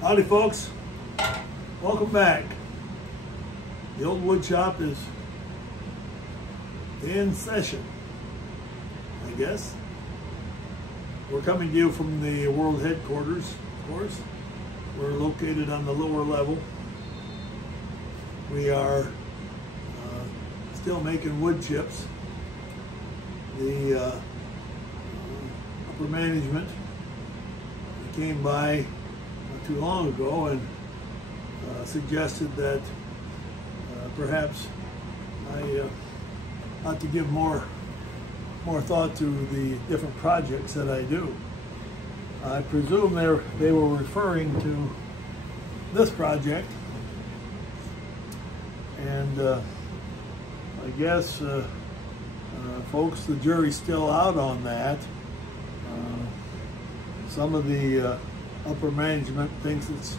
Howdy folks, welcome back. The old wood shop is in session, I guess. We're coming to you from the world headquarters, of course. We're located on the lower level. We are still making wood chips. The upper management came by not too long ago and suggested that perhaps I ought to give more thought to the different projects that I do. I presume they were referring to this project, and I guess folks, the jury's still out on that. Some of the upper management thinks it's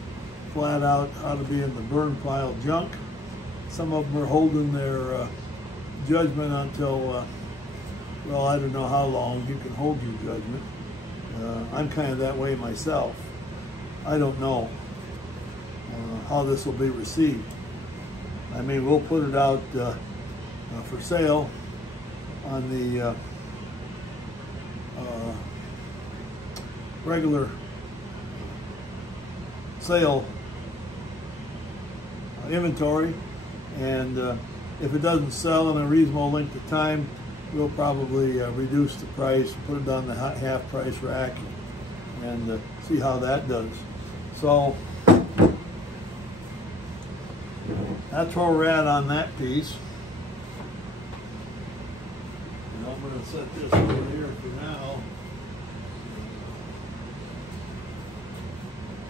flat out ought to be in the burn pile junk. Some of them are holding their judgment until, well, I don't know how long you can hold your judgment. I'm kind of that way myself. I don't know how this will be received. I mean, we'll put it out for sale on the regular sale inventory, and if it doesn't sell in a reasonable length of time, we'll probably reduce the price, put it on the half price rack, and see how that does. So that's where we're at on that piece. And I'm going to set this over here for now.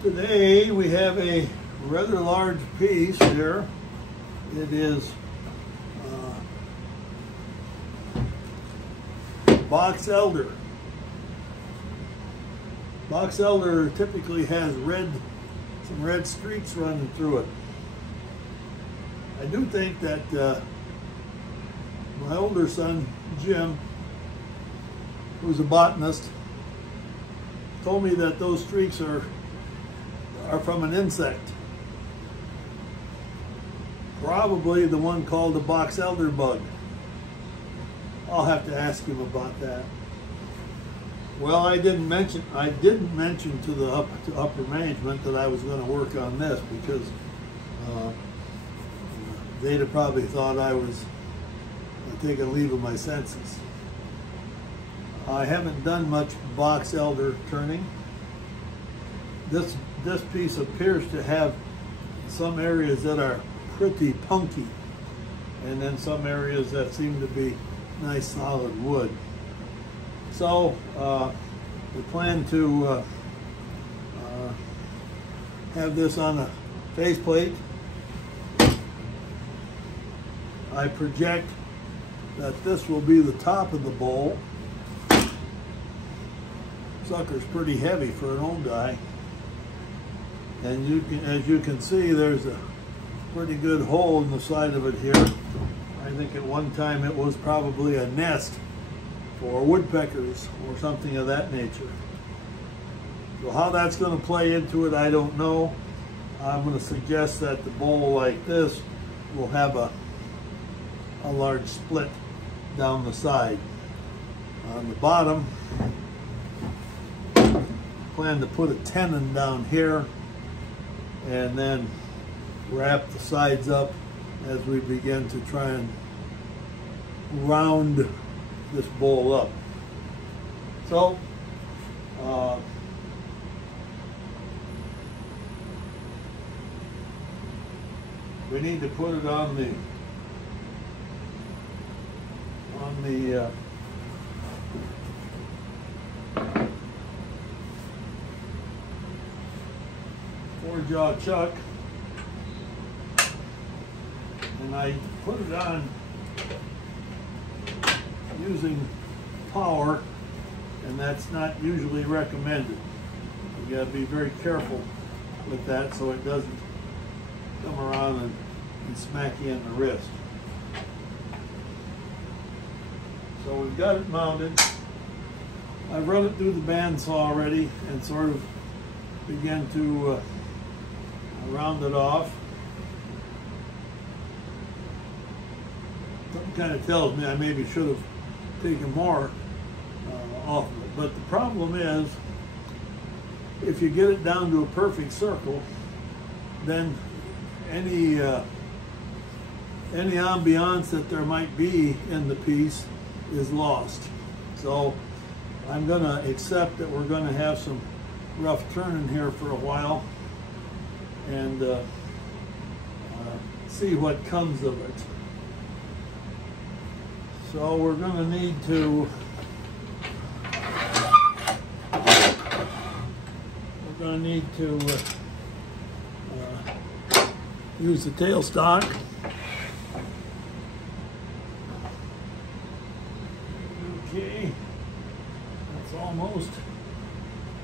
Today we have a rather large piece here. It is box elder. Box elder typically has some red streaks running through it. I do think that my older son, Jim, who's a botanist, told me that those streaks are from an insect. Probably the one called the box elder bug. I'll have to ask him about that. Well, I didn't mention to the upper management that I was going to work on this, because they'd have probably thought I was taking a leave of my senses. I haven't done much box elder turning. This piece appears to have some areas that are pretty punky, and then some areas that seem to be nice solid wood. So we plan to have this on a faceplate. I project that this will be the top of the bowl. Sucker's pretty heavy for an old guy. And as you can see, there's a pretty good hole in the side of it here. I think at one time it was probably a nest for woodpeckers or something of that nature. So how that's going to play into it, I don't know. I'm going to suggest that the bowl like this will have a large split down the side. On the bottom, plan to put a tenon down here and then wrap the sides up as we begin to try and round this bowl up. So we need to put it on the 4-jaw chuck, and I put it on using power, and that's not usually recommended. You got to be very careful with that so it doesn't come around and smack you in the wrist. So we've got it mounted. I've run it through the bandsaw already and sort of began to I round it off. Something kind of tells me I maybe should have taken more off of it. But the problem is, if you get it down to a perfect circle, then any ambiance that there might be in the piece is lost. So I'm going to accept that we're going to have some rough turning here for a while and see what comes of it. So we're going to need to use the tailstock. Okay, that's almost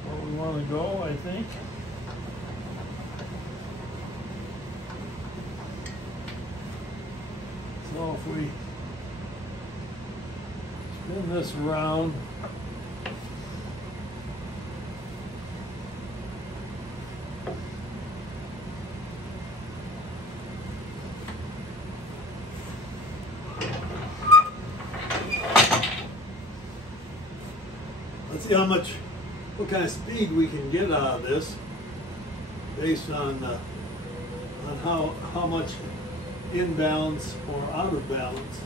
where we want to go, I think. So if we spin this around, let's see what kind of speed we can get out of this based on how much in balance or out of balance.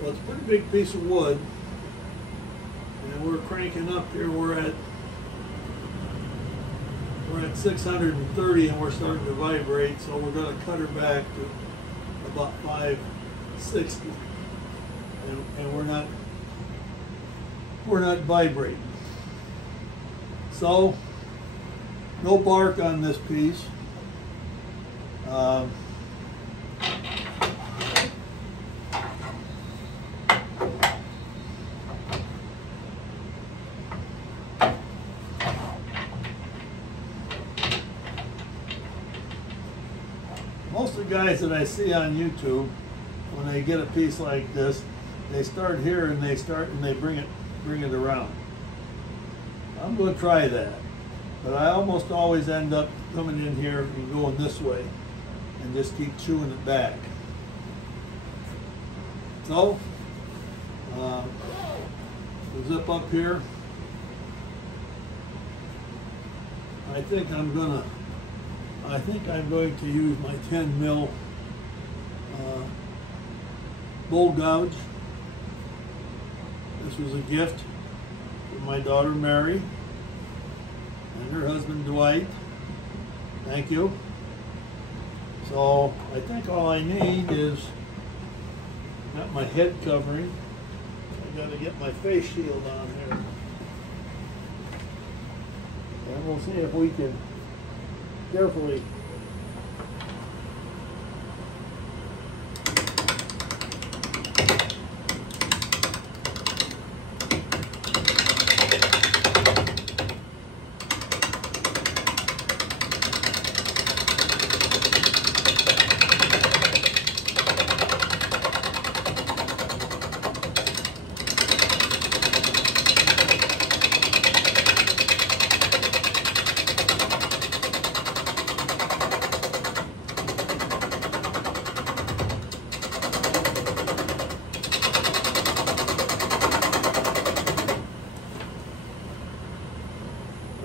Well, it's a pretty big piece of wood, and we're cranking up here. We're at 630, and we're starting to vibrate. So we're going to cut her back to about 560, and we're not vibrating. So no bark on this piece. Most of the guys that I see on YouTube, when they get a piece like this, they start here and they bring it around. I'm going to try that, but I almost always end up coming in here and going this way and just keep chewing it back. So we'll zip up here. I think I'm going to use my 10 mil bowl gouge. This was a gift from my daughter Mary and her husband Dwight. Thank you. So I think all I need is, got my head covering. I got to get my face shield on here. And we'll see if we can carefully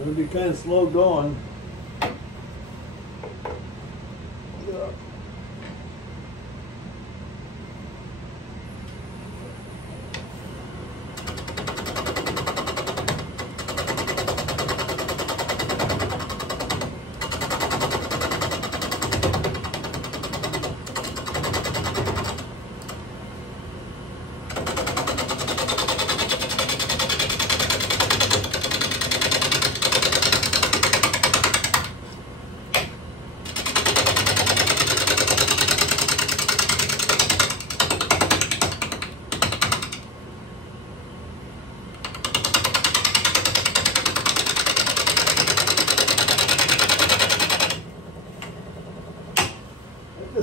it'll be kind of slow going. Yeah.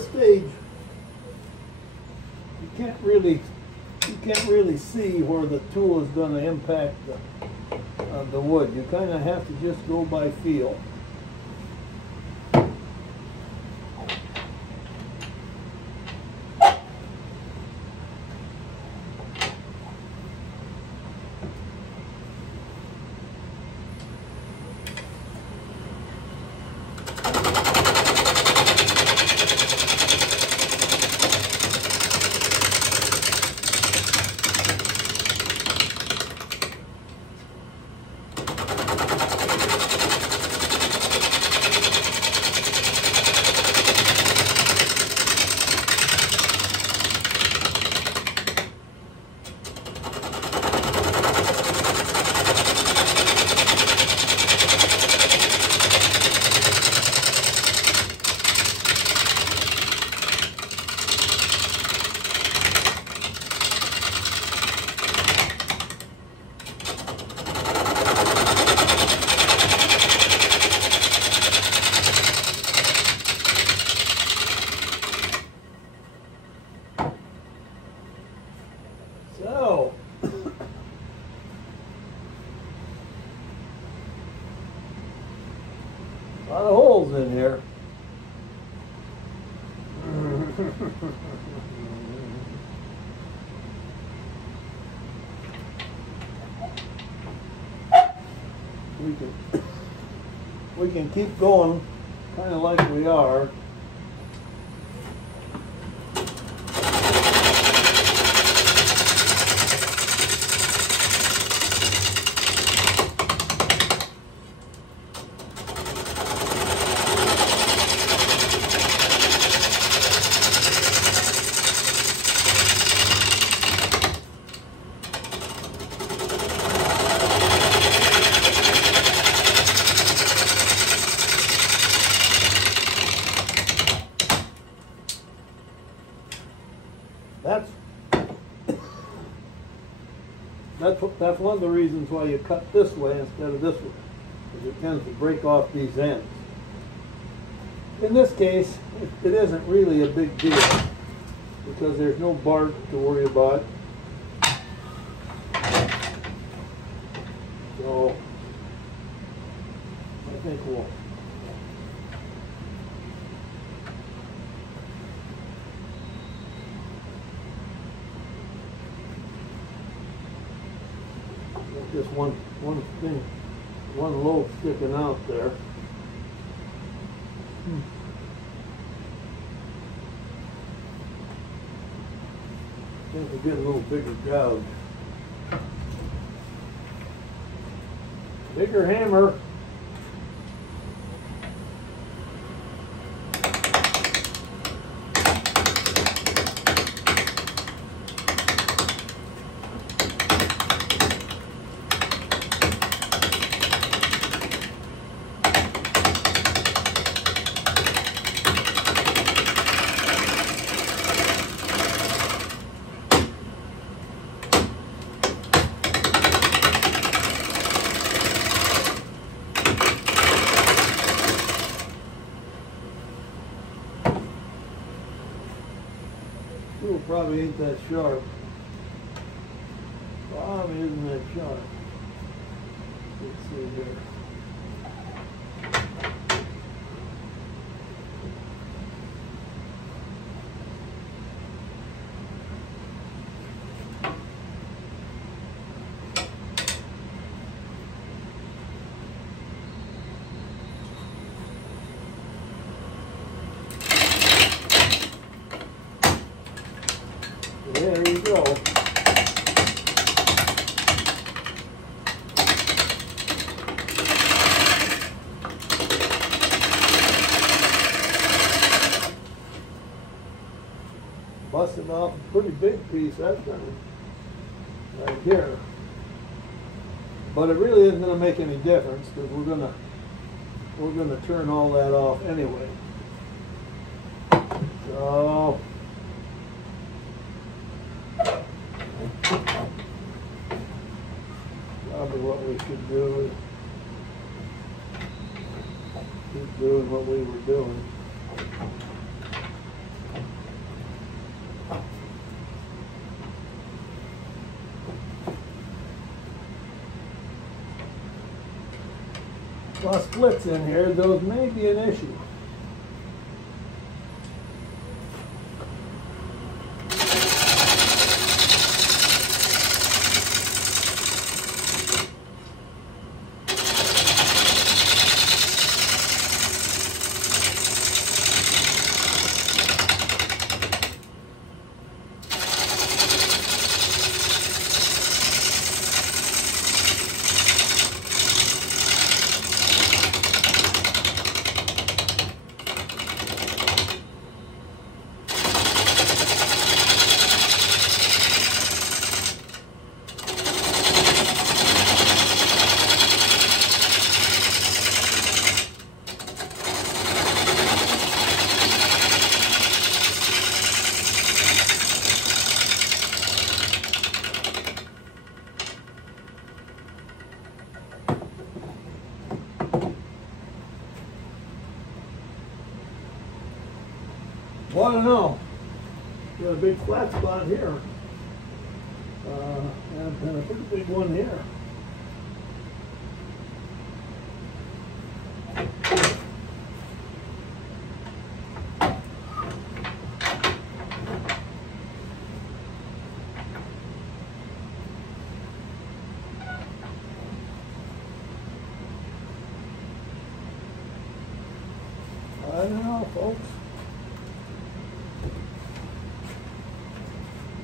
Stage, you can't really see where the tool is going to impact the wood. You kind of have to just go by feel. A lot of holes in here. We can keep going kind of like we are. That's one of the reasons why you cut this way instead of this way, because it tends to break off these ends. In this case, it isn't really a big deal because there's no bark to worry about. So I think we'll just one thing, one lobe sticking out there. I think we're getting a little bigger gouge. Bigger hammer. Tool probably ain't that sharp. Probably isn't that sharp. Let's see here. There you go. Busted off a pretty big piece that time, right here. But it really isn't going to make any difference because we're going to turn all that off anyway. So. Probably what we should do is keep doing what we were doing. Well, splits in here, those may be an issue. Well, I don't know. Got a big flat spot here. And a pretty big one here. I don't know, folks.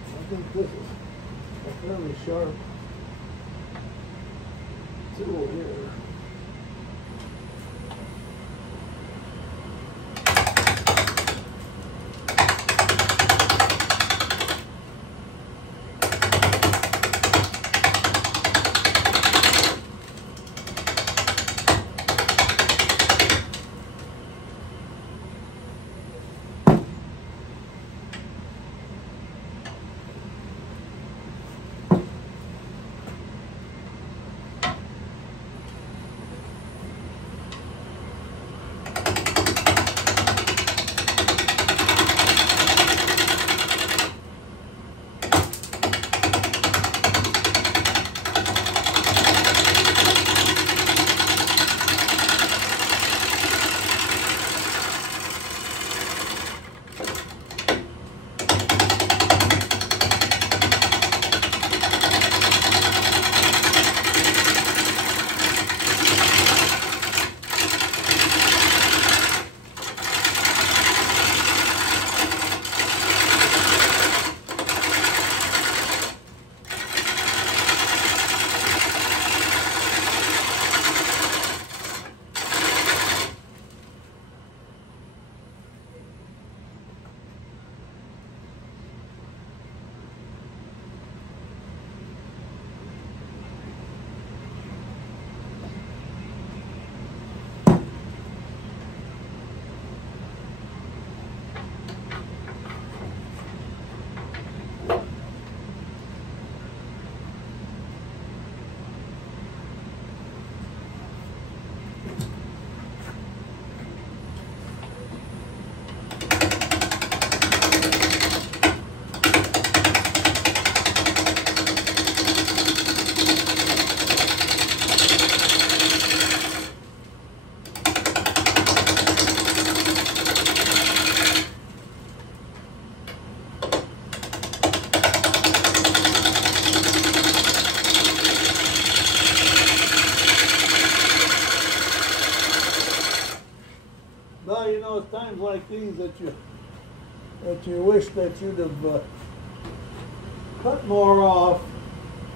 I think this is a fairly sharp tool here. Well, you know, it's times like these that you wish that you'd have cut more off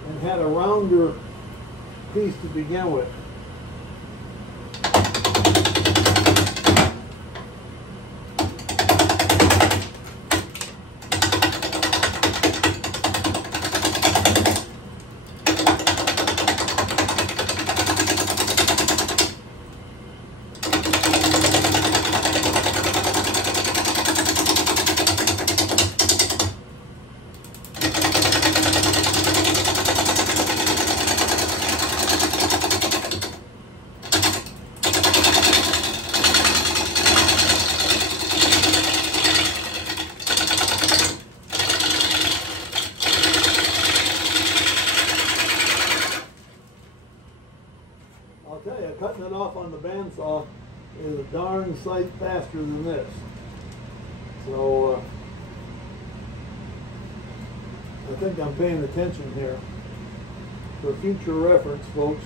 and had a rounder piece to begin with. I'll tell you, cutting it off on the bandsaw is a darn sight faster than this. So I think I'm paying attention here. For future reference, folks.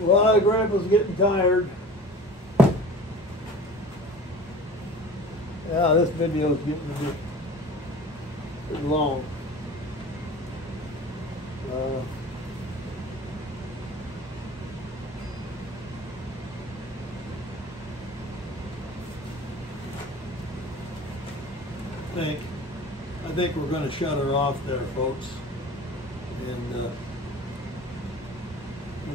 Well, Grandpa's getting tired. Yeah, this video is getting to be pretty long. I think we're going to shut her off there, folks. And we're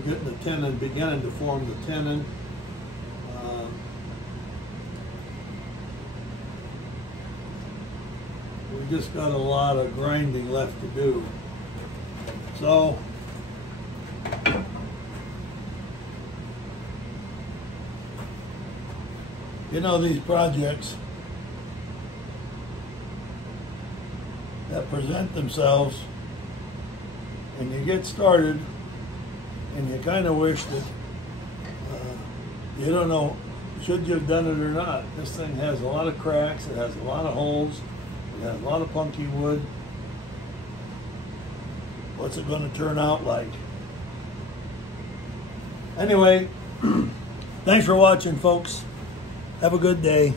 getting the tenon, beginning to form the tenon. We just got a lot of grinding left to do. So, you know, these projects that present themselves and you get started and you kind of wish that you don't know, should you have done it or not. This thing has a lot of cracks, it has a lot of holes, it has a lot of punky wood. What's it going to turn out like? Anyway, thanks for watching, folks. Have a good day.